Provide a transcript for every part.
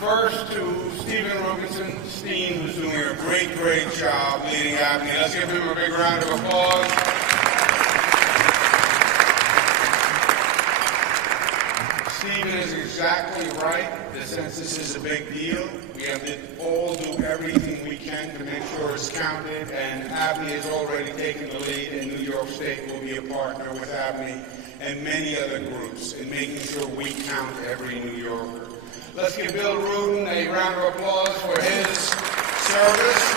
First to Stephen Robinson-Steen, who's doing a great job leading ABNY. Let's give him a big round of applause. Stephen is exactly right. The census is a big deal. We have to all do everything we can to make sure it's counted, and ABNY has already taken the lead, and New York State will be a partner with ABNY and many other groups in making sure we count every New Yorker. Let's give Bill Rudin a round of applause for his service.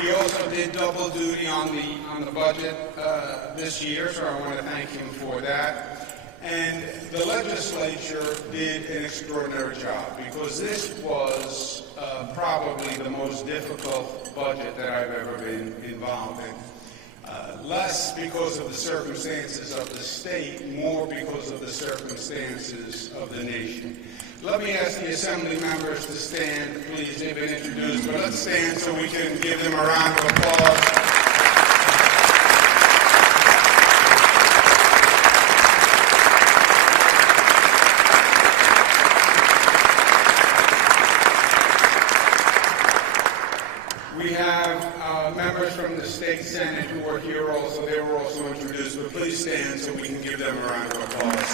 He also did double duty on the budget this year, so I want to thank him for that. And the legislature did an extraordinary job because this was probably the most difficult budget that I've ever been involved in. Less because of the circumstances of the state, more because of the circumstances of the nation. Let me ask the Assembly members to stand, please. They've been introduced, but let's stand so we can give them a round of applause. We have members from the State Senate who are here also. They were also introduced, but please stand so we can give them a round of applause.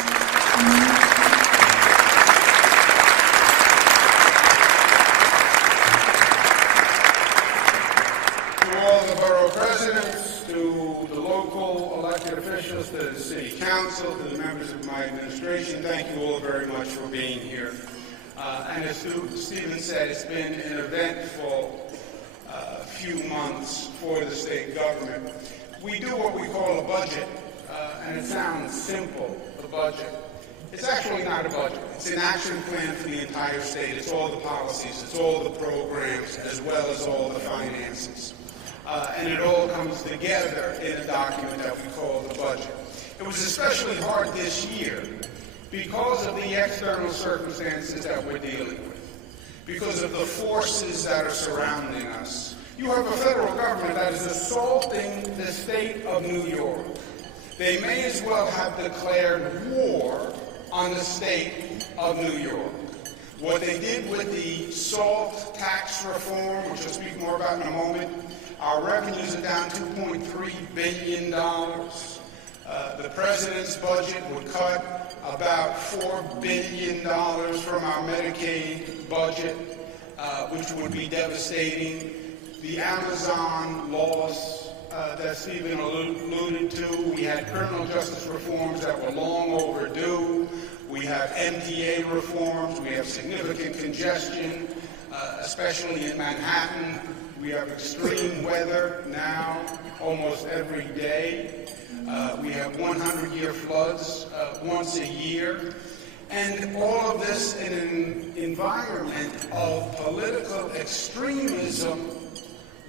To all the borough presidents, to the local elected officials, to the city council, to the members of my administration, thank you all very much for being here. And as Stephen said, it's been an eventful few months for the state government. We do what we call a budget, and it sounds simple, the budget. It's actually not a budget. It's an action plan for the entire state. It's all the policies, it's all the programs, as well as all the finances. And it all comes together in a document that we call the budget. It was especially hard this year because of the external circumstances that we're dealing with, because of the forces that are surrounding us. You have a federal government that is assaulting the state of New York. They may as well have declared war on the state of New York. What they did with the SALT tax reform, which I'll speak more about in a moment, our revenues are down $2.3 billion. The president's budget would cut about $4 billion from our Medicaid budget, which would be devastating. The Amazon loss that Stephen alluded to, we had criminal justice reforms that were long overdue. We have MTA reforms. We have significant congestion, especially in Manhattan. We have extreme weather now almost every day. We have 100-year floods once a year. And all of this in an environment of political extremism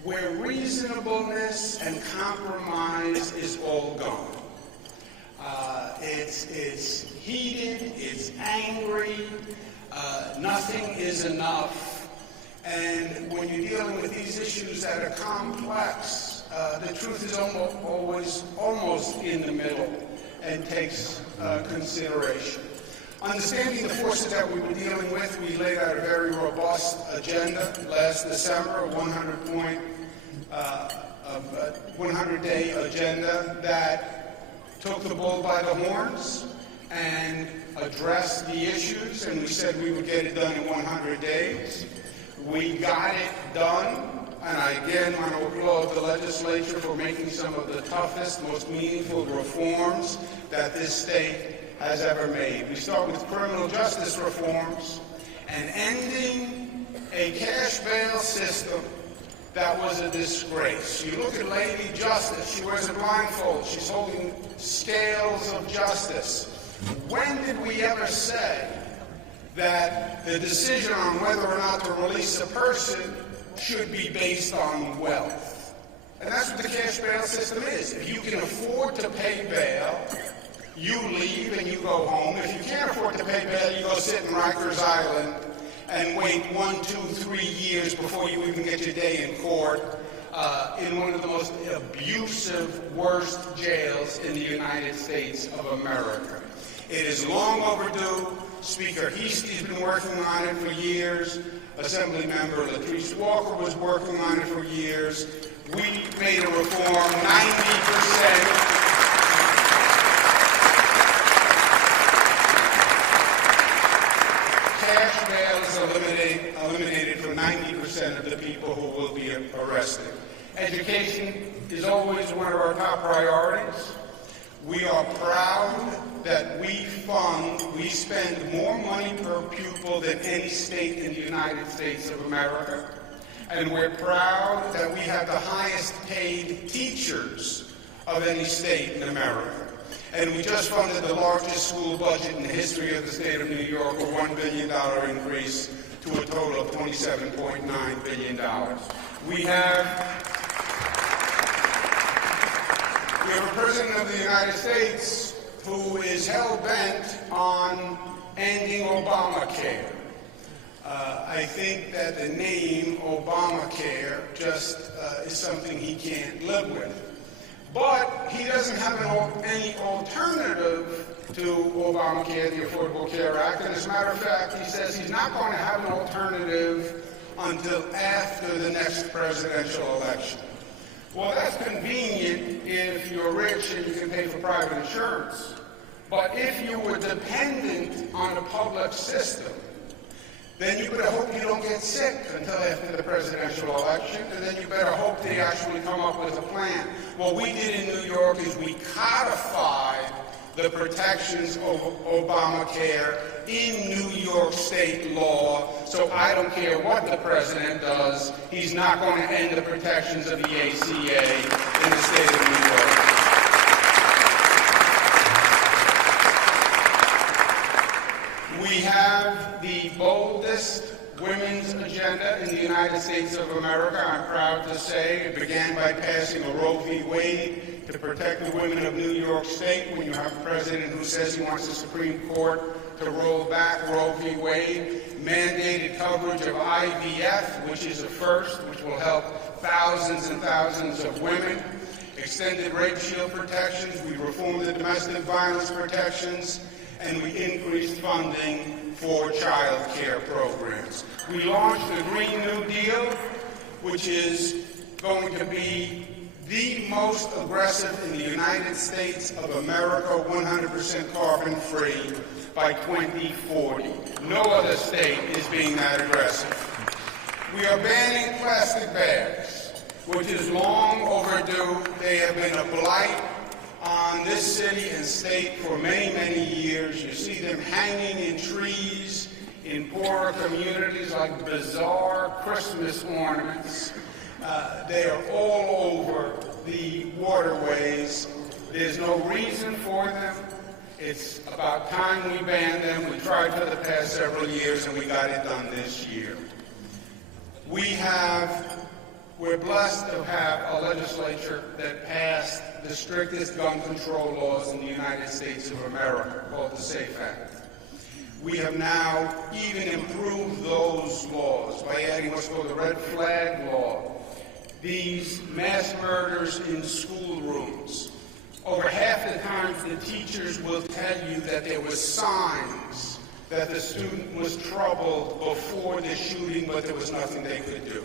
where reasonableness and compromise is all gone. It's heated, it's angry, nothing is enough. And when you're dealing with these issues that are complex, the truth is almost in the middle and takes consideration. Understanding the forces that we were dealing with, we laid out a very robust agenda last December, a 100-day agenda that took the bull by the horns and addressed the issues, and we said we would get it done in 100 days. We got it done, and I again want to applaud the legislature for making some of the toughest, most meaningful reforms that this state has ever made. We start with criminal justice reforms and ending a cash bail system that was a disgrace. You look at Lady Justice, she wears a blindfold, she's holding scales of justice. When did we ever say that the decision on whether or not to release a person should be based on wealth? And that's what the cash bail system is. If you can afford to pay bail, you leave and you go home. If you can't afford to pay bail, you go sit in Rikers Island and wait 1, 2, 3 years before you even get your day in court in one of the most abusive, worst jails in the United States of America. It is long overdue. Speaker Heastie's been working on it for years. Assemblymember Latrice Walker was working on it for years. We made a reform 90%. Cash bail is eliminated for 90% of the people who will be arrested. Education is always one of our top priorities. We are proud that we spend more money per pupil than any state in the United States of America. And we're proud that we have the highest paid teachers of any state in America. And we just funded the largest school budget in the history of the state of New York, a $1 billion increase to a total of $27.9 billion. We have a President of the United States who is hell-bent on ending Obamacare. I think that the name Obamacare just is something he can't live with. But he doesn't have any alternative to Obamacare, the Affordable Care Act. And as a matter of fact, he says he's not going to have an alternative until after the next presidential election. Well, that's convenient if you're rich and you can pay for private insurance. But if you were dependent on the public system, then you better hope you don't get sick until after the presidential election, and then you better hope they actually come up with a plan. What we did in New York is we codified the protections of Obamacare in New York state law, so I don't care what the president does, he's not going to end the protections of the ACA in the state of New York. We have the boldest women's agenda in the United States of America. I'm proud to say it began by passing a Roe v. Wade to protect the women of New York State. When you have a president who says he wants the Supreme Court to roll back Roe v. Wade, mandated coverage of IVF, which is a first, which will help thousands and thousands of women, extended rape shield protections, we reformed the domestic violence protections, and we increased funding for child care programs. We launched the Green New Deal, which is going to be the most aggressive in the United States of America, 100% carbon-free by 2040. No other state is being that aggressive. We are banning plastic bags, which is long overdue. They have been a blight on this city and state for many, many years. You see them hanging in trees in poorer communities like bizarre Christmas ornaments. They are all over the waterways. There's no reason for them. It's about time we banned them. We tried for the past several years, and we got it done this year. We're blessed to have a legislature that passed the strictest gun control laws in the United States of America, called the SAFE Act. We have now even improved those laws by adding what's called the red flag law. These mass murders in schoolrooms. Over half the times the teachers will tell you that there were signs that the student was troubled before the shooting, but there was nothing they could do.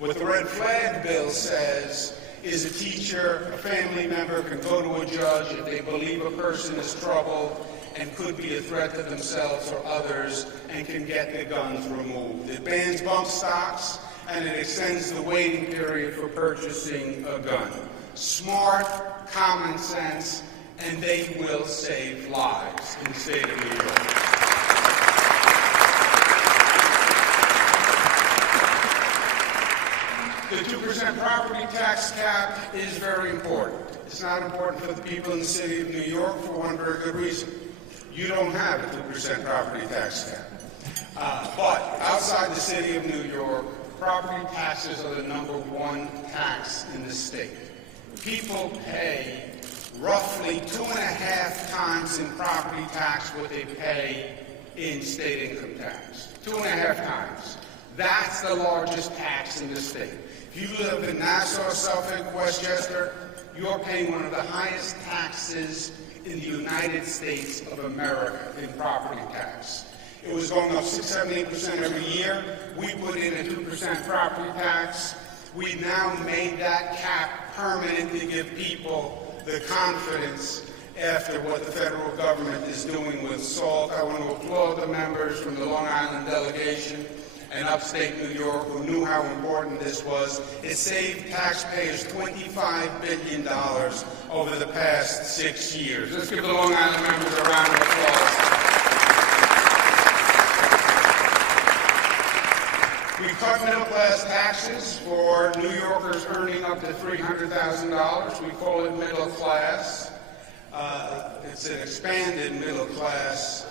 What the red flag bill says is a teacher, a family member can go to a judge if they believe a person is troubled and could be a threat to themselves or others and can get their guns removed. It bans bump stocks and it extends the waiting period for purchasing a gun. Smart, common sense, and they will save lives in the state of New York. The 2% property tax cap is very important. It's not important for the people in the city of New York for one very good reason. You don't have a 2% property tax cap. But outside the city of New York, property taxes are the #1 tax in the state. People pay roughly 2.5 times in property tax what they pay in state income tax. 2.5 times. That's the largest tax in the state. If you live in Nassau, Suffolk, Westchester, you're paying one of the highest taxes in the United States of America in property tax. It was going up 6, 7, 8% every year. We put in a 2% property tax. We've now made that cap permanent to give people the confidence after what the federal government is doing with SALT. I want to applaud the members from the Long Island delegation and upstate New York who knew how important this was. It saved taxpayers $25 billion over the past 6 years. Let's give the Long Island members a round of applause. We cut middle-class taxes for New Yorkers earning up to $300,000. We call it middle class. It's an expanded middle class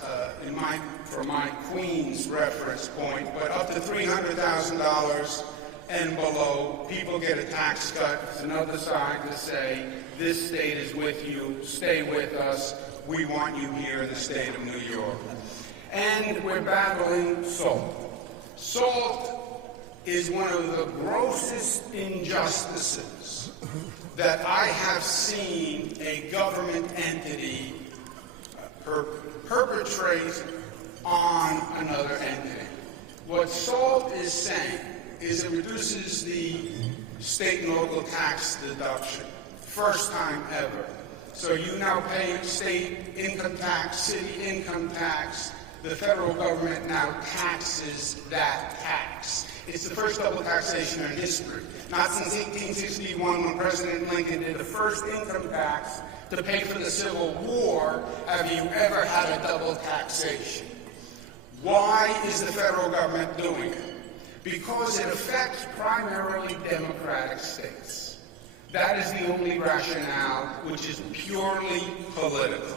for my Queens reference point, but up to $300,000 and below, people get a tax cut. It's another sign to say, this state is with you, stay with us, we want you here in the state of New York. And we're battling SALT. SALT is one of the grossest injustices that I have seen a government entity perpetrate on another entity. What SALT is saying is it reduces the state and local tax deduction, first time ever. So you now pay state income tax, city income tax. The federal government now taxes that tax. It's the first double taxation in history. Not since 1861, when President Lincoln did the first income tax to pay for the Civil War, have you ever had a double taxation. Why is the federal government doing it? Because it affects primarily democratic states. That is the only rationale, which is purely political.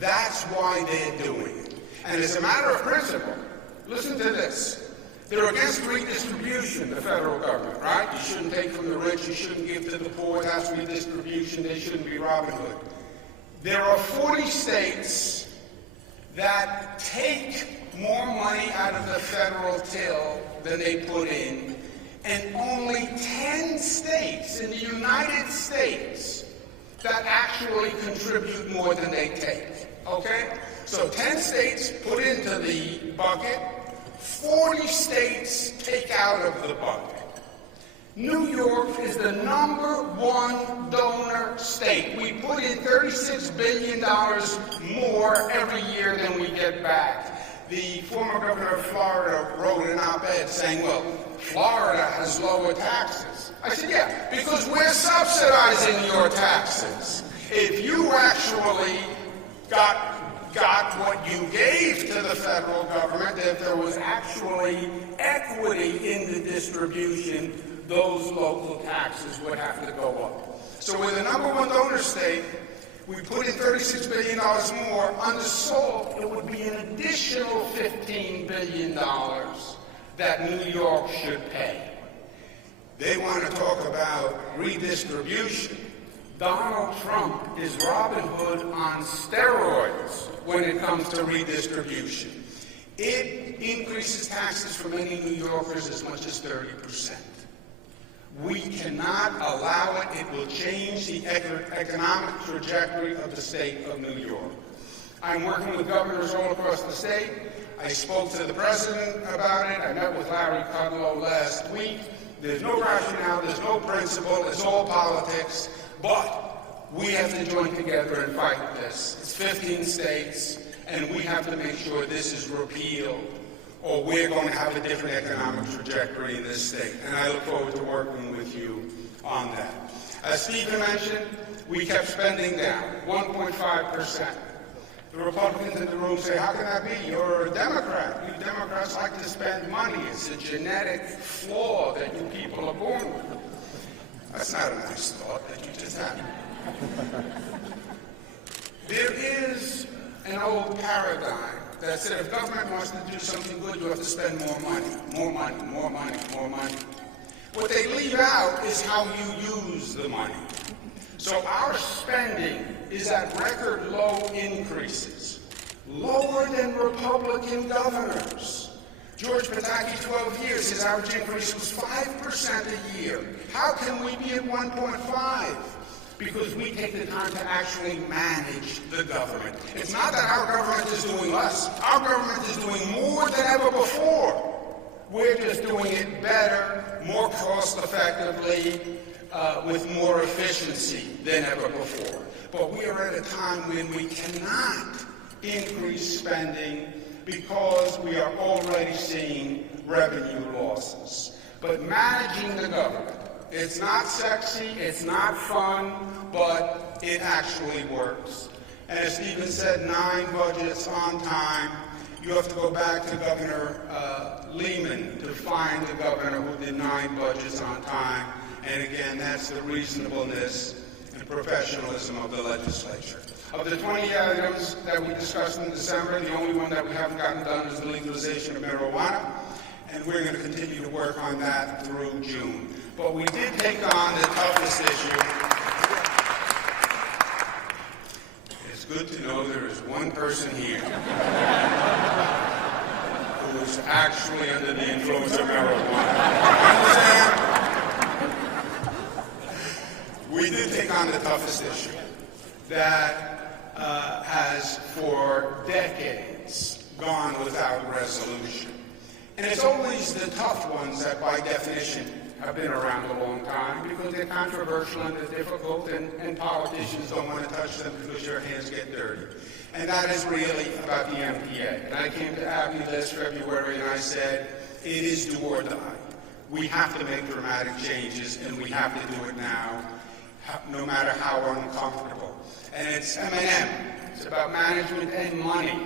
That's why they're doing it. And as a matter of principle, listen to this. They're against redistribution, the federal government, right? You shouldn't take from the rich, you shouldn't give to the poor, that's redistribution, they shouldn't be Robin Hood. There are 40 states that take more money out of the federal till than they put in, and only 10 states in the United States that actually contribute more than they take, okay? So 10 states put into the bucket, 40 states take out of the bucket. New York is the #1 donor state. We put in $36 billion more every year than we get back. The former governor of Florida wrote an op-ed saying, well, Florida has lower taxes. I said, yeah, because we're subsidizing your taxes. If you actually got what you gave to the federal government, if there was actually equity in the distribution, those local taxes would have to go up. So we're the #1 donor state. We put in $36 billion more. Under SALT, it would be an additional $15 billion that New York should pay. They want to talk about redistribution. Donald Trump is Robin Hood on steroids when it comes to redistribution. It increases taxes for many New Yorkers as much as 30%. We cannot allow it. It will change the economic trajectory of the state of New York. I'm working with governors all across the state. I spoke to the president about it. I met with Larry Kudlow last week. There's no rationale, there's no principle, it's all politics. But we have to join together and fight this. It's 15 states, and we have to make sure this is repealed, or we're going to have a different economic trajectory in this state. And I look forward to working with you on that. As Stephen mentioned, we kept spending down, 1.5%. The Republicans in the room say, how can that be? You're a Democrat. You Democrats like to spend money. It's a genetic flaw that you people are born with. That's not a nice thought that you just had. There is an old paradigm that said if government wants to do something good, you have to spend more money, more money, more money, more money. What they leave out is how you use the money. So our spending is at record low increases, lower than Republican governors. George Pataki, 12 years, his average increase was 5% a year. How can we be at 1.5? because we take the time to actually manage the government. It's not that our government is doing less. Our government is doing more than ever before. We're just doing it better, more cost-effectively, with more efficiency than ever before. But we are at a time when we cannot increase spending because we are already seeing revenue losses. But managing the government, it's not sexy, it's not fun, but it actually works. And as Stephen said, 9 budgets on time. You have to go back to Governor Lehman to find the governor who did 9 budgets on time. And again, that's the reasonableness and professionalism of the legislature. Of the 20 items that we discussed in December, the only one that we haven't gotten done is the legalization of marijuana. And we're going to continue to work on that through June. But we did take on the toughest issue. It's good to know there is one person here who is actually under the influence of marijuana. We did take on the toughest issue that has for decades gone without resolution. And it's always the tough ones that, by definition, have been around a long time because they're controversial and they're difficult, and politicians don't want to touch them because their hands get dirty. And that is really about the MTA. And I came to ABNY last February and I said, it is do or die. We have to make dramatic changes, and we have to do it now, no matter how uncomfortable. And it's M&M. It's about management and money.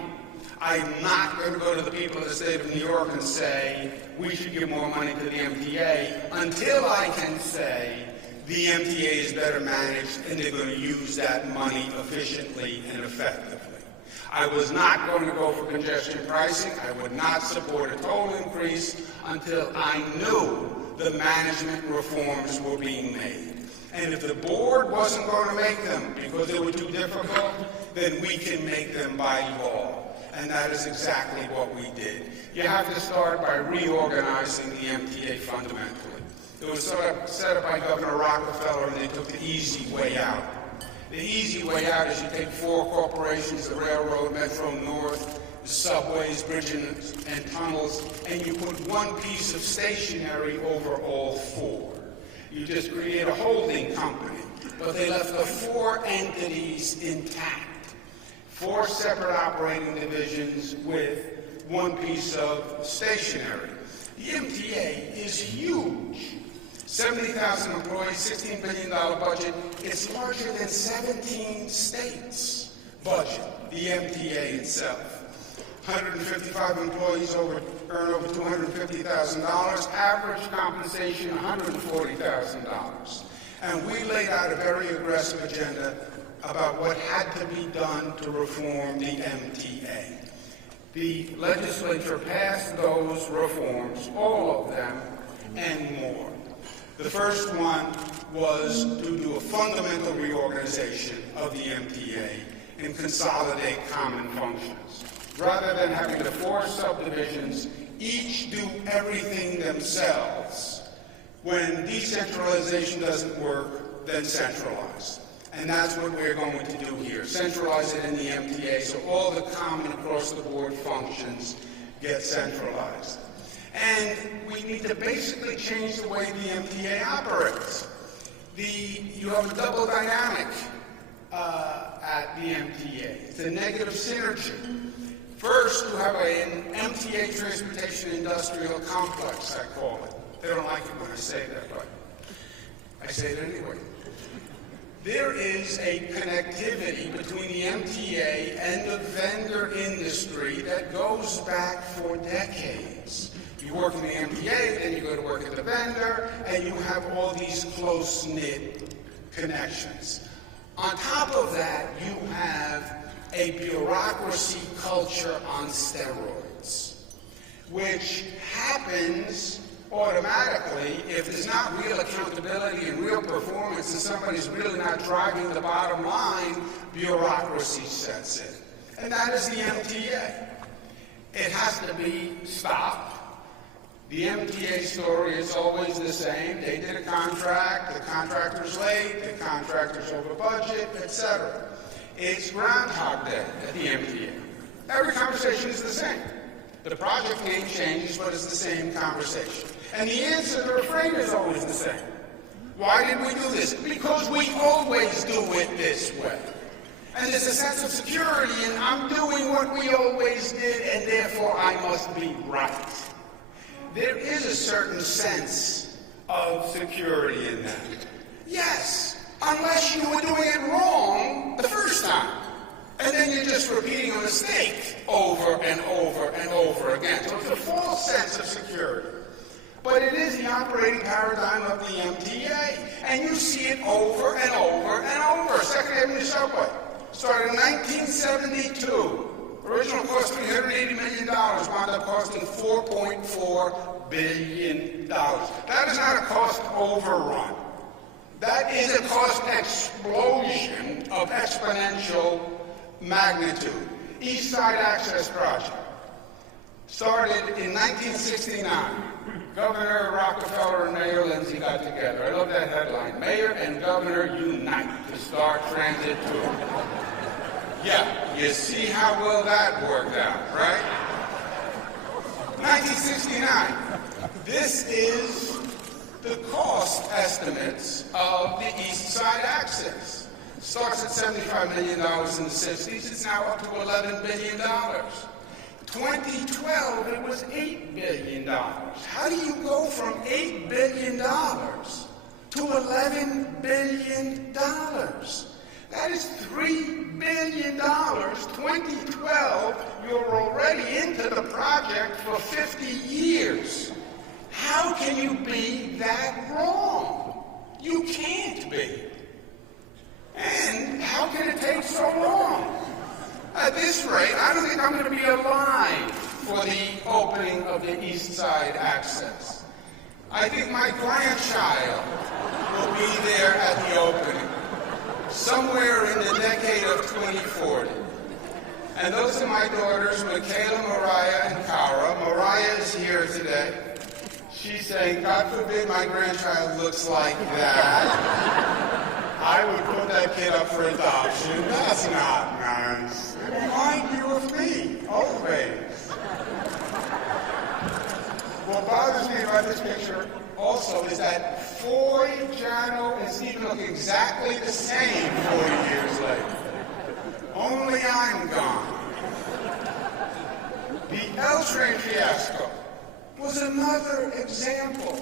I'm not going to go to the people of the state of New York and say we should give more money to the MTA until I can say the MTA is better managed and they're going to use that money efficiently and effectively. I was not going to go for congestion pricing. I would not support a toll increase until I knew the management reforms were being made. And if the board wasn't going to make them because they were too difficult, then we can make them by law. And that is exactly what we did. You have to start by reorganizing the MTA fundamentally. It was set up by Governor Rockefeller, and they took the easy way out. The easy way out is you take 4 corporations, the railroad, Metro North, the subways, bridges, and tunnels, and you put one piece of stationery over all 4. You just create a holding company, but they left the 4 entities intact. 4 separate operating divisions with one piece of stationery. The MTA is huge. 70,000 employees, $16 billion budget. It's larger than 17 states' budget, the MTA itself. 155 employees earn over $250,000. Average compensation, $140,000. And we laid out a very aggressive agenda about what had to be done to reform the MTA. The legislature passed those reforms, all of them, and more. The first one was to do a fundamental reorganization of the MTA and consolidate common functions. Rather than having the 4 subdivisions each do everything themselves, when decentralization doesn't work, then centralize. And that's what we're going to do here. Centralize it in the MTA so all the common across-the-board functions get centralized. And we need to basically change the way the MTA operates. You have a double dynamic at the MTA. It's a negative synergy. First, you have an MTA transportation industrial complex, I call it. They don't like it when I say that, but I say it anyway. There is a connectivity between the MTA and the vendor industry that goes back for decades. You work in the MTA, then you go to work at the vendor, and you have all these close-knit connections. On top of that, you have a bureaucracy culture on steroids, which happens automatically if there's not real accountability and real performance and somebody's really not driving the bottom line, bureaucracy sets in. And that is the MTA. It has to be stopped. The MTA story is always the same. They did a contract, the contractor's late, the contractor's over budget, etc. It's Groundhog Day at the MTA. Every conversation is the same. The project name changes, but it's the same conversation. And the answer, the refrain is always the same. Why did we do this? Because we always do it this way. And there's a sense of security in I'm doing what we always did, and therefore I must be right. There is a certain sense of security in that. Yes, unless you were doing it wrong the first time. And then you're just repeating a mistake over and over and over again. So it's a false sense of security. But it is the operating paradigm of the MTA. And you see it over and over and over. Second Avenue Subway started in 1972. Original cost $380 million, wound up costing $4.4 billion. That is not a cost overrun. That is a cost explosion of exponential magnitude. East Side Access Project started in 1969. Governor Rockefeller and Mayor Lindsay got together. I love that headline. Mayor and Governor unite to start transit tour. Yeah, you see how well that worked out, right? 1969. This is the cost estimates of the East Side Access. Starts at $75 million in the 60s. It's now up to $11 billion. 2012, it was $8 billion. How do you go from $8 billion to $11 billion? That is $3 billion. 2012, you're already into the project for 50 years. How can you be that wrong? You can't be. And how can it take so long? At this rate, I don't think I'm going to be alive for the opening of the East Side Access. I think my grandchild will be there at the opening, somewhere in the decade of 2040. And those are my daughters, Michaela, Mariah, and Cara. Mariah is here today. She's saying, God forbid my grandchild looks like that. I would put that kid up for adoption. That's not nice. Remind you of me, always. What bothers me about this picture also is that Foy, Jano, and Stephen look exactly the same 40 years later. Only I'm gone. The L train fiasco was another example.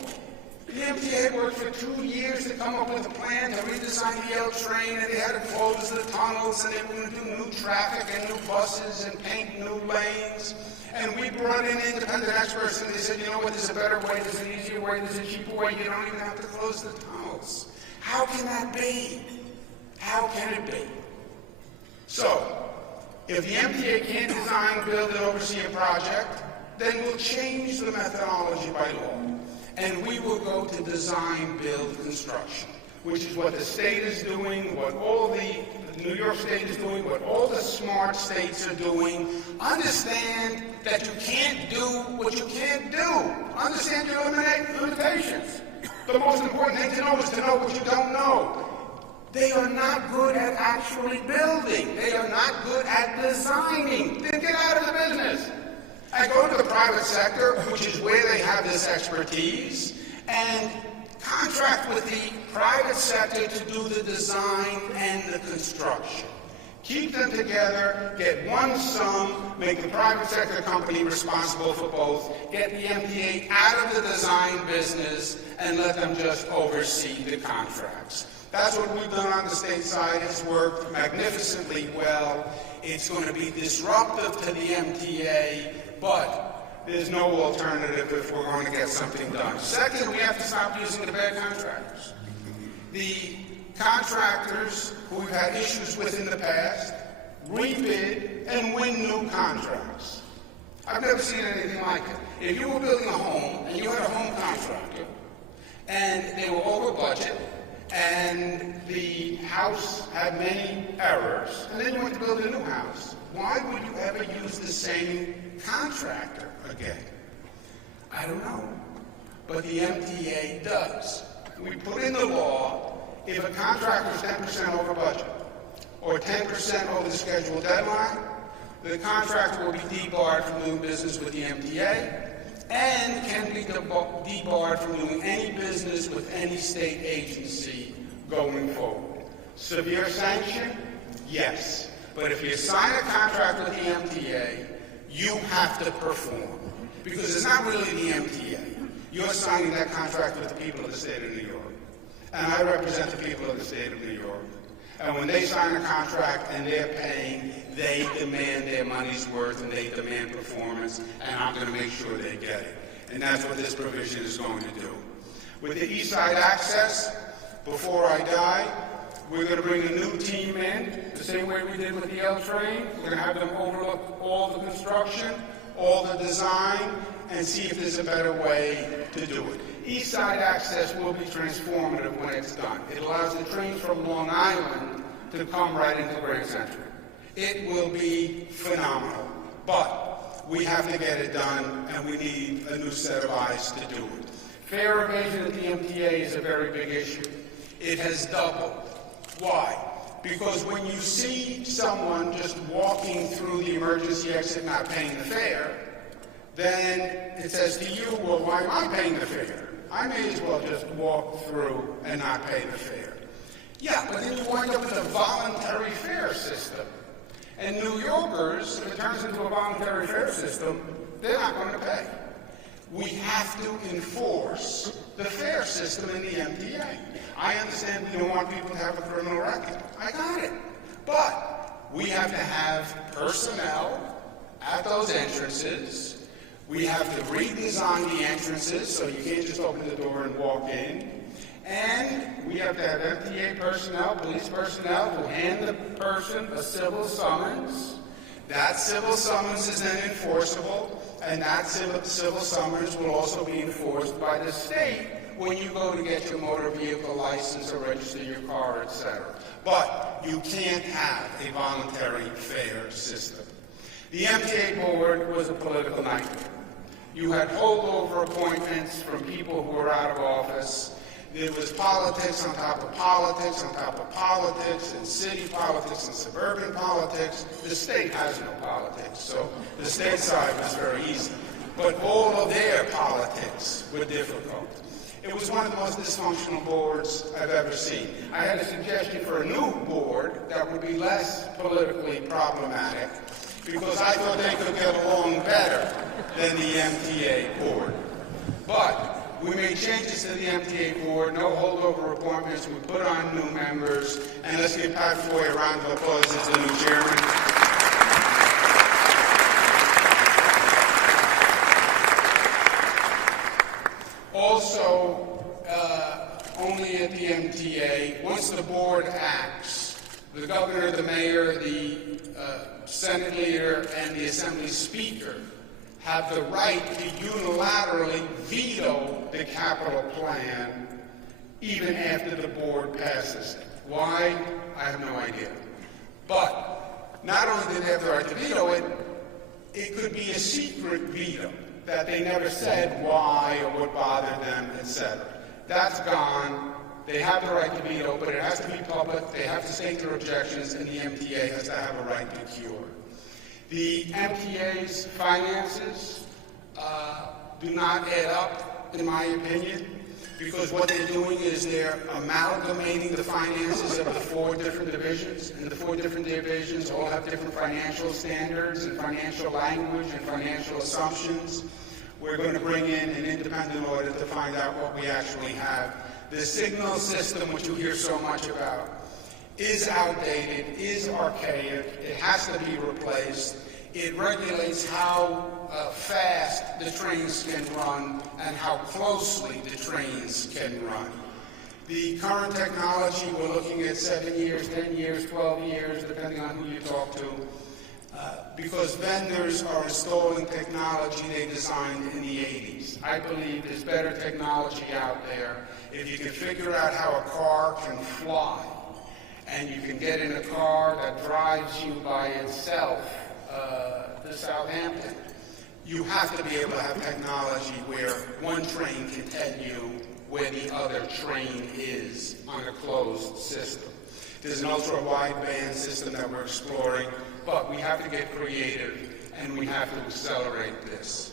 The MTA worked for 2 years to come up with a plan to redesign the L train, and they had to close the tunnels, and they were going to do new traffic and new buses and paint new lanes. And we brought in independent experts, and they said, you know what, there's a better way, there's an easier way, there's a cheaper way, you don't even have to close the tunnels. How can that be? How can it be? So, if the MTA can't design, build, and oversee a project, then we'll change the methodology by law. And we will go to design, build, construction, which is what the state is doing, what all the New York State is doing, what all the smart states are doing. Understand that you can't do what you can't do. Understand your limitations. The most important thing to know is to know what you don't know. They are not good at actually building. They are not good at designing. Then get out of the business. I go to the private sector, which is where they have this expertise, and contract with the private sector to do the design and the construction. Keep them together, get one sum, make the private sector company responsible for both, get the MTA out of the design business, and let them just oversee the contracts. That's what we've done on the state side. It's worked magnificently well. It's going to be disruptive to the MTA, but there's no alternative if we're going to get something done. Second, we have to stop using the bad contractors. The contractors who we've had issues with in the past rebid and win new contracts. I've never seen anything like it. If you were building a home and you had a home contractor and they were over budget and the house had many errors, and then you went to build a new house, why would you ever use the same contractor again? I don't know. But the MTA does. We put in the law, if a contractor is 10% over budget or 10% over the scheduled deadline, the contractor will be debarred from doing business with the MTA and can be debarred from doing any business with any state agency going forward. Severe sanction? Yes. But if you sign a contract with the MTA, you have to perform. Because it's not really the MTA. You're signing that contract with the people of the state of New York. And I represent the people of the state of New York. And when they sign a contract and they're paying, they demand their money's worth and they demand performance, and I'm going to make sure they get it. And that's what this provision is going to do. With the East Side Access, before I die, we're going to bring a new team in, the same way we did with the L train. We're going to have them overlook all the construction, all the design, and see if there's a better way to do it. East Side Access will be transformative when it's done. It allows the trains from Long Island to come right into Grand Central. It will be phenomenal, but we have to get it done, and we need a new set of eyes to do it. Fare evasion at the MTA is a very big issue. It has doubled. Why? Because when you see someone just walking through the emergency exit not paying the fare, then it says to you, well, why am I paying the fare? I may as well just walk through and not pay the fare. Yeah, but then you wind up with a voluntary fare system. And New Yorkers, if it turns into a voluntary fare system, they're not going to pay. We have to enforce the fare system in the MTA. I understand we don't want people to have a criminal record. I got it. But we have to have personnel at those entrances. We have to redesign the entrances so you can't just open the door and walk in. And we have to have MTA personnel, police personnel, who hand the person a civil summons. That civil summons is then enforceable, and that civil summons will also be enforced by the state when you go to get your motor vehicle license or register your car, etc. But you can't have a voluntary fare system. The MTA board was a political nightmare. You had holdover appointments from people who were out of office. There was politics on top of politics on top of politics, and city politics and suburban politics. The state has no politics, so the state side was very easy. But all of their politics were difficult. It was one of the most dysfunctional boards I've ever seen. I had a suggestion for a new board that would be less politically problematic, because I thought they could get along better than the MTA board. But we made changes to the MTA board, no holdover appointments, we put on new members, and let's give Pat Foy a round of applause as the new chairman. Also, only at the MTA, once the board acts, the governor, the mayor, the Senate leader, and the Assembly Speaker have the right to unilaterally veto the capital plan even after the board passes it. Why? I have no idea. But not only did they have the right to veto it, it could be a secret veto that they never said why or what bothered them, etc. That's gone. They have the right to veto, but it has to be public. They have to state their objections, and the MTA has to have a right to cure. The MTA's finances do not add up, in my opinion, because what they're doing is they're amalgamating the finances of the 4 different divisions, and the 4 different divisions all have different financial standards and financial language and financial assumptions. We're going to bring in an independent audit to find out what we actually have. The signal system, which you hear so much about, is outdated, is archaic, it has to be replaced. It regulates how fast the trains can run and how closely the trains can run. The current technology, we're looking at 7 years, 10 years, 12 years, depending on who you talk to, because vendors are installing technology they designed in the 80s. I believe there's better technology out there. If you can figure out how a car can fly, and you can get in a car that drives you by itself to Southampton, you have to be able to have technology where one train can tell you where the other train is on a closed system. There's an ultra-wideband system that we're exploring, but we have to get creative and we have to accelerate this.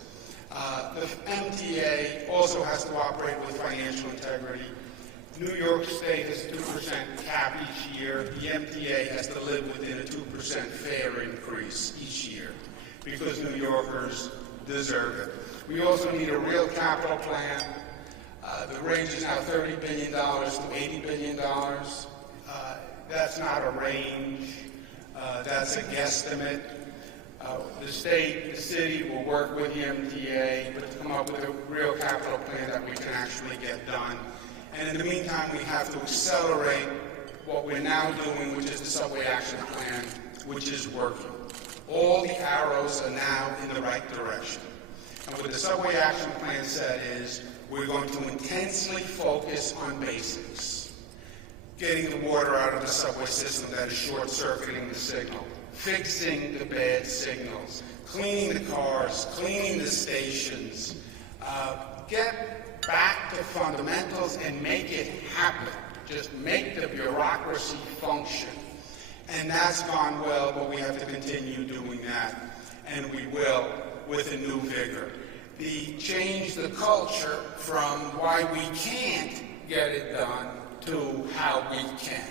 The MTA also has to operate with financial integrity. New York State has a 2% cap each year. The MTA has to live within a 2% fare increase each year because New Yorkers deserve it. We also need a real capital plan. The range is now $30 billion to $80 billion. That's not a range. That's a guesstimate. The state, the city will work with the MTA to come up with a real capital plan that we can actually get done. And in the meantime, we have to accelerate what we're now doing, which is the Subway Action Plan, which is working. All the arrows are now in the right direction. And what the Subway Action Plan said is, we're going to intensely focus on basics. Getting the water out of the subway system that is short-circuiting the signal, fixing the bad signals, cleaning the cars, cleaning the stations, get back to fundamentals and make it happen. Just make the bureaucracy function. And that's gone well, but we have to continue doing that, and we will with a new vigor. Change the culture from why we can't get it done to how we can.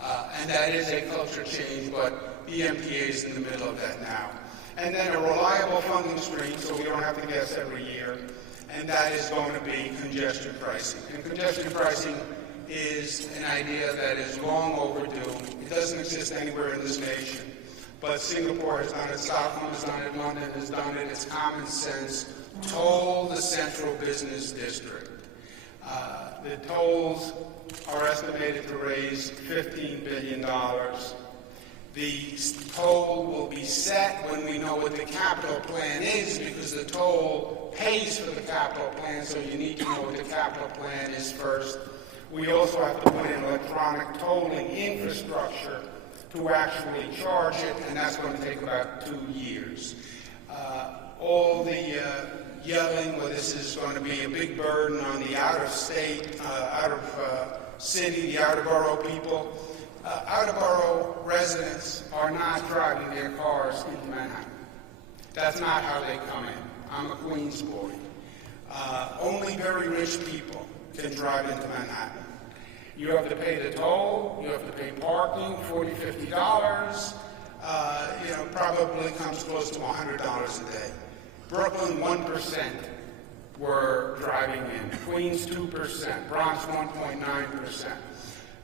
And that is a culture change, but the MTA is in the middle of that now. And then a reliable funding stream, so we don't have to guess every year, and that is going to be congestion pricing. And congestion pricing is an idea that is long overdue. It doesn't exist anywhere in this nation, but Singapore has done it, Stockholm has done it, London has done it. It's common sense. Toll the central business district. The tolls are estimated to raise $15 billion. The toll will be set when we know what the capital plan is, because the toll pays for the capital plan, so you need to know what the capital plan is first. We also have to put in electronic tolling infrastructure to actually charge it, and that's going to take about 2 years. All the yelling, well, this is going to be a big burden on the out-of-state, out-of-city, the out-of-borough people. Out-of-borough residents are not driving their cars into Manhattan. That's not how they come in. I'm a Queens boy. Only very rich people can drive into Manhattan. You have to pay the toll, you have to pay parking, $40, $50. Probably comes close to $100 a day. Brooklyn, 1% were driving in. Queens, 2%. Bronx, 1.9%.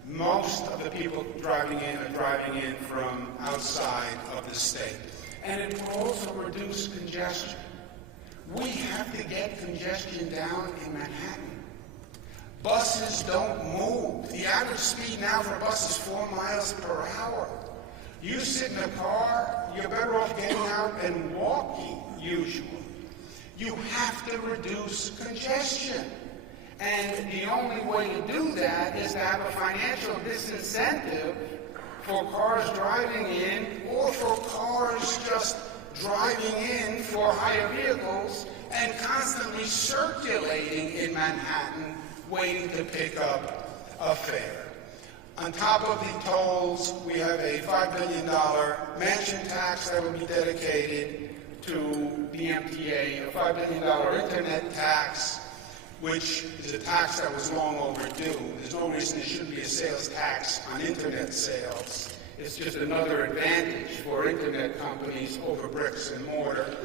Most of the people driving in are driving in from outside of the state. And it will also reduce congestion. We have to get congestion down in Manhattan. Buses don't move. The average speed now for a bus is 4 miles per hour. You sit in a car, you're better off getting out and walking, usually. You have to reduce congestion. And the only way to do that is to have a financial disincentive for cars driving in, or for cars just driving in for hire vehicles and constantly circulating in Manhattan waiting to pick up a fare. On top of the tolls, we have a $5 billion mansion tax that will be dedicated to the MTA, a $5 billion internet tax, which is a tax that was long overdue. There's no reason there shouldn't be a sales tax on internet sales. It's just another advantage for internet companies over bricks and mortar.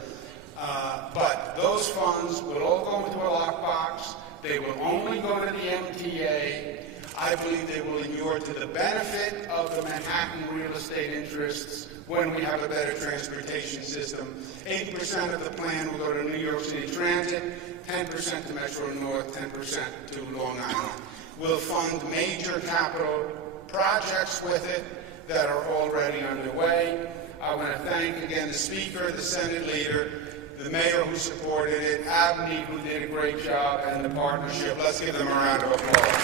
But those funds will all go into a lockbox. They will only go to the MTA. I believe they will inure to the benefit of the Manhattan real estate interests when we have a better transportation system. 80% of the plan will go to New York City Transit, 10% to Metro North, 10% to Long Island. We'll fund major capital projects with it that are already underway. I want to thank again the Speaker, the Senate Leader, the Mayor who supported it, ABNY who did a great job, and the partnership. Let's give them a round of applause.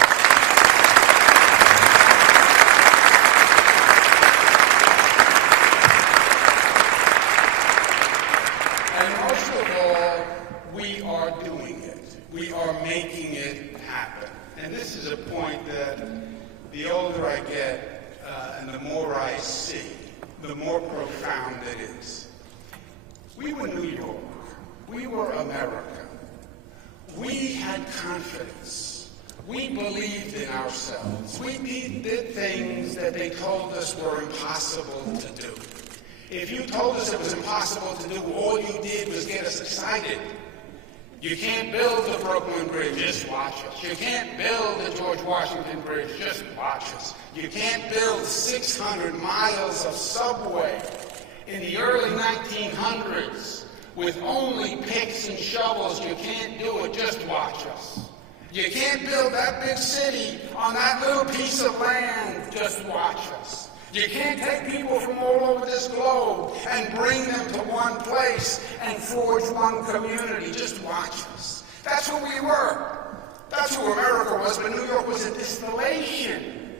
And most of We are making it happen. And this is a point that the older I get and the more I see, the more profound it is. We were New York. We were America. We had confidence. We believed in ourselves. We did things that they told us were impossible to do. If you told us it was impossible to do, all you did was get us excited. You can't build the Brooklyn Bridge, just watch us. You can't build the George Washington Bridge, just watch us. You can't build 600 miles of subway in the early 1900s with only picks and shovels. You can't do it, just watch us. You can't build that big city on that little piece of land, just watch us. You can't take people from all over this globe and bring them to one place and forge one community. Just watch us. That's who we were. That's who America was, but New York was a distillation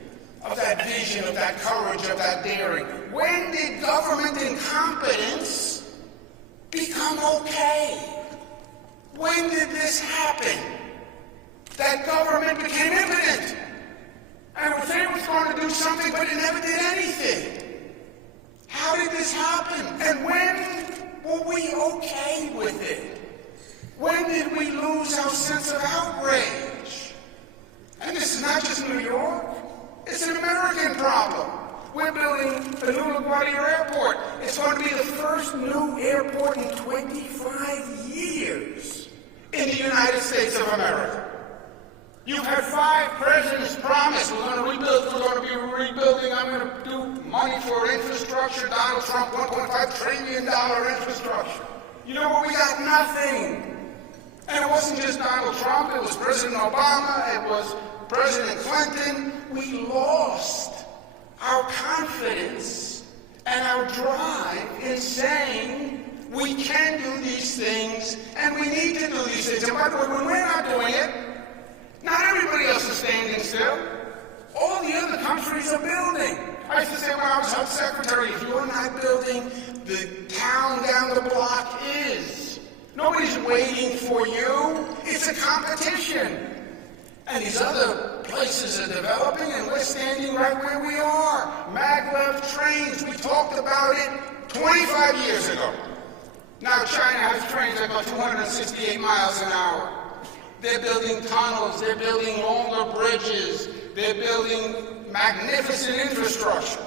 of that vision, of that courage, of that daring. When did government incompetence become okay? When did this happen? That government became impotent. And it would say it was going to do something, but it never did anything. How did this happen? And when were we okay with it? When did we lose our sense of outrage? And this is not just New York. It's an American problem. We're building the new LaGuardia Airport. It's going to be the first new airport in 25 years in the United States of America. You've had 5 presidents promise we're going to rebuild, we're going to be rebuilding, I'm going to do money for infrastructure. Donald Trump, $1.5 trillion infrastructure. You know what? We got nothing. And it wasn't just Donald Trump, it was President Obama, it was President Clinton. We lost our confidence and our drive in saying we can do these things and we need to do these things. And by the way, when we're not doing it, not everybody else is standing still. All the other countries are building. I used to say when I was Health Secretary, if you're not building, the town down the block is. Nobody's waiting for you. It's a competition. And these other places are developing, and we're standing right where we are. Maglev trains, we talked about it 25 years ago. Now China has trains that go 268 miles an hour. They're building tunnels, they're building longer bridges, they're building magnificent infrastructure.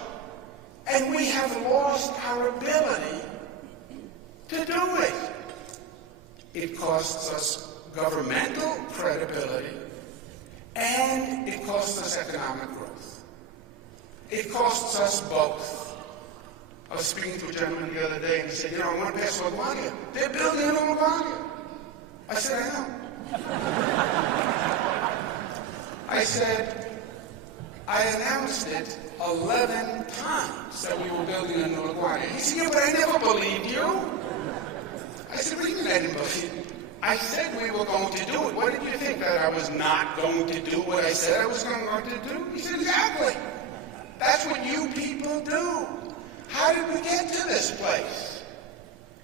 And we have lost our ability to do it. It costs us governmental credibility, and it costs us economic growth. It costs us both. I was speaking to a gentleman the other day, and he said, you know, I want to pass LaGuardia. They're building a LaGuardia. I said, I know. I said, I announced it 11 times that we were building a new LaGuardia. He said, yeah, but I never believed you. I said, what do you mean I didn't believe you? I said we were going to do it. What did you think, that I was not going to do what I said I was going to do? He said, exactly. That's what you people do. How did we get to this place?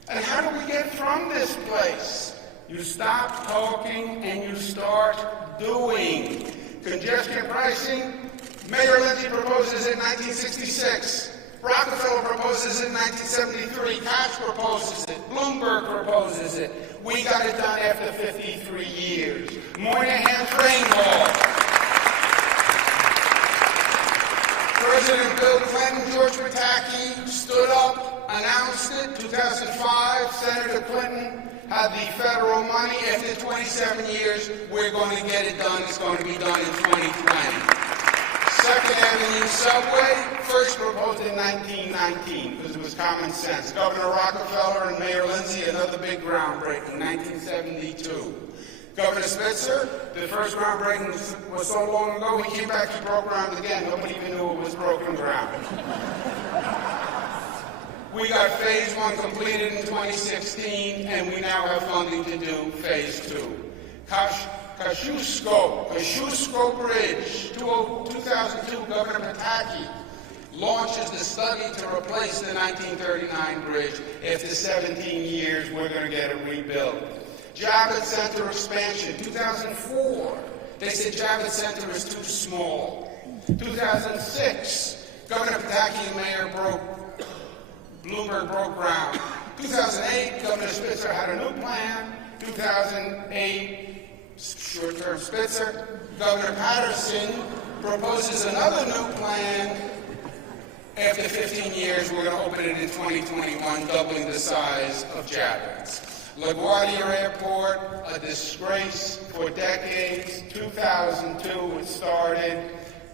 And how do we get from this place? You stop talking and you start doing. Congestion pricing, Mayor Lindsay proposes it in 1966. Rockefeller proposes it in 1973. Koch proposes it. Bloomberg proposes it. We got it done after 53 years. Moynihan Train Hall. President Bill Clinton, George Pataki stood up, announced it. 2005, Senator Clinton had the federal money. After 27 years, we're going to get it done. It's going to be done in 2020. Second Avenue subway, first proposed in 1919, because it was common sense. Governor Rockefeller and Mayor Lindsay, another big groundbreaking, 1972. Governor Spitzer, the first groundbreaking was so long ago, he came back, he broke ground again. Nobody even knew it was broken ground. We got phase 1 completed in 2016, and we now have funding to do phase 2. Kosciuszko Bridge, 2002, Governor Pataki launches the study to replace the 1939 bridge. After 17 years, we're going to get it rebuilt. Javits Center expansion, 2004. They said Javits Center is too small. 2006, Governor Pataki and Mayor Bloomberg broke ground. 2008, Governor Spitzer had a new plan. 2008, short-term Spitzer. Governor Patterson proposes another new plan. After 15 years, we're going to open it in 2021, doubling the size of Javits. LaGuardia Airport, a disgrace for decades. 2002 it started.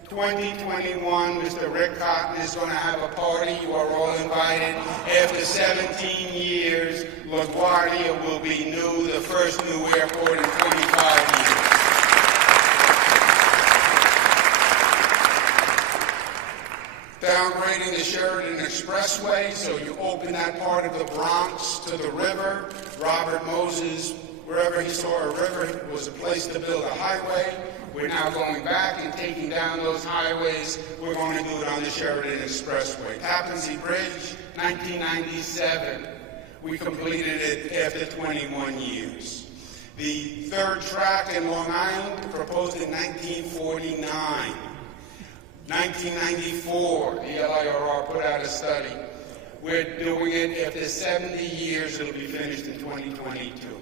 2021, Mr. Rick Cotton is going to have a party. You are all invited. After 17 years, LaGuardia will be new, the first new airport in 25 years. Downgrading the Sheridan Expressway, so you open that part of the Bronx to the river. Robert Moses, wherever he saw a river, was a place to build a highway. We're now going back and taking down those highways. We're going to do it on the Sheridan Expressway. Tappan Zee Bridge, 1997. We completed it after 21 years. The third track in Long Island, proposed in 1949. 1994, the LIRR put out a study. We're doing it after 70 years. It'll be finished in 2022.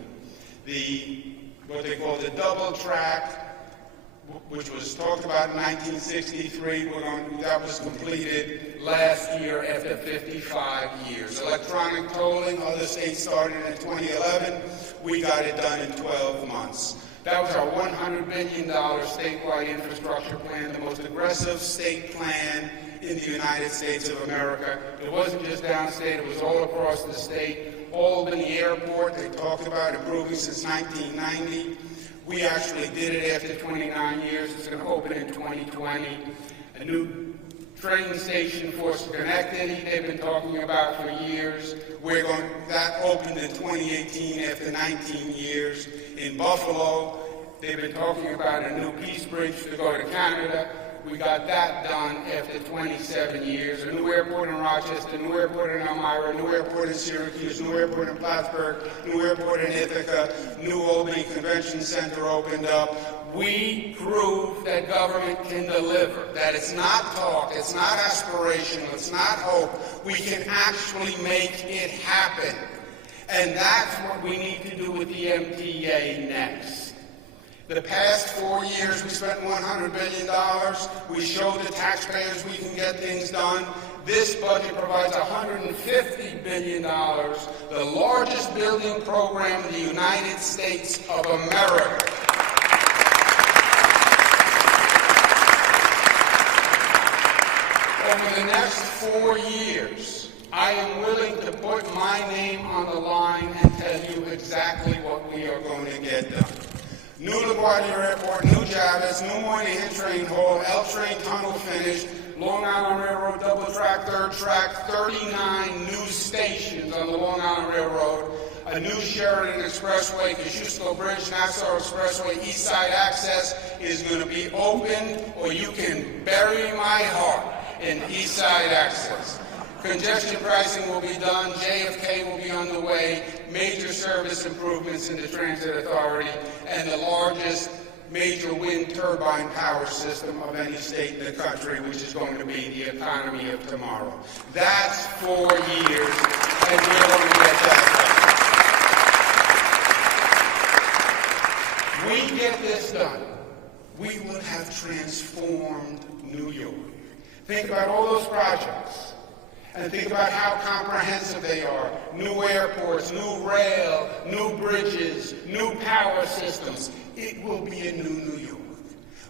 What they call the double track, which was talked about in 1963, that was completed last year after 55 years. Electronic tolling, other states started in 2011. We got it done in 12 months. That was our $100 billion statewide infrastructure plan, the most aggressive state plan in the United States of America. It wasn't just downstate, it was all across the state. Albany Airport, they talked about improving since 1990. We actually did it after 29 years. It's going to open in 2020. A new train station for Schenectady, they've been talking about for years. That opened in 2018 after 19 years. In Buffalo, they've been talking about a new Peace Bridge to go to Canada. We got that done after 27 years. A new airport in Rochester, a new airport in Elmira, a new airport in Syracuse, a new airport in Plattsburgh, a new airport in Ithaca, new Albany Convention Center opened up. We prove that government can deliver, that it's not talk, it's not aspirational, it's not hope. We can actually make it happen. And that's what we need to do with the MTA next. The past 4 years, we spent $100 billion. We showed the taxpayers we can get things done. This budget provides $150 billion, the largest building program in the United States of America. Over the next 4 years, I am willing to put my name on the line and tell you exactly what we are going to get done. New LaGuardia Airport, new Javits, new Moynihan Train Hall, L Train Tunnel finished, Long Island Railroad double track, third track, 39 new stations on the Long Island Railroad, a new Sheridan Expressway, Kosciuszko Bridge, Nassau Expressway, East Side Access is going to be open, or you can bury my heart in East Side Access. Congestion pricing will be done, JFK will be on the way, major service improvements in the Transit Authority, and the largest major wind turbine power system of any state in the country, which is going to be the economy of tomorrow. That's 4 years, and we're going to get that done. We get this done, we would have transformed New York. Think about all those projects. And think about how comprehensive they are. New airports, new rail, new bridges, new power systems. It will be a new New York.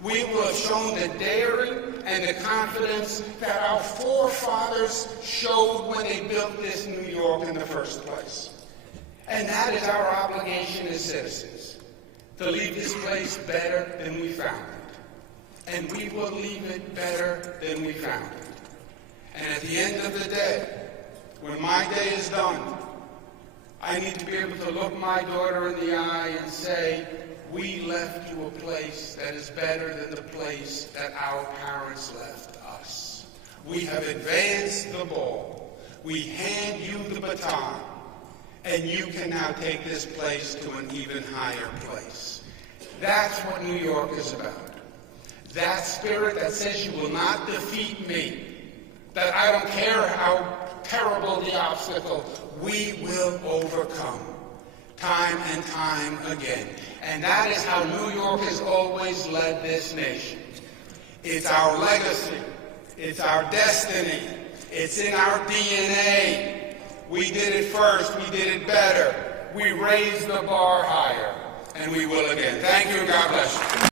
We will have shown the daring and the confidence that our forefathers showed when they built this New York in the first place. And that is our obligation as citizens, to leave this place better than we found it. And we will leave it better than we found it. And at the end of the day, when my day is done, I need to be able to look my daughter in the eye and say, we left you a place that is better than the place that our parents left us. We have advanced the ball. We hand you the baton. and you can now take this place to an even higher place. That's what New York is about. That spirit that says you will not defeat me, that I don't care how terrible the obstacle, we will overcome time and time again. And that is how New York has always led this nation. It's our legacy. It's our destiny. It's in our DNA. We did it first. We did it better. We raised the bar higher. And we will again. Thank you and God bless you.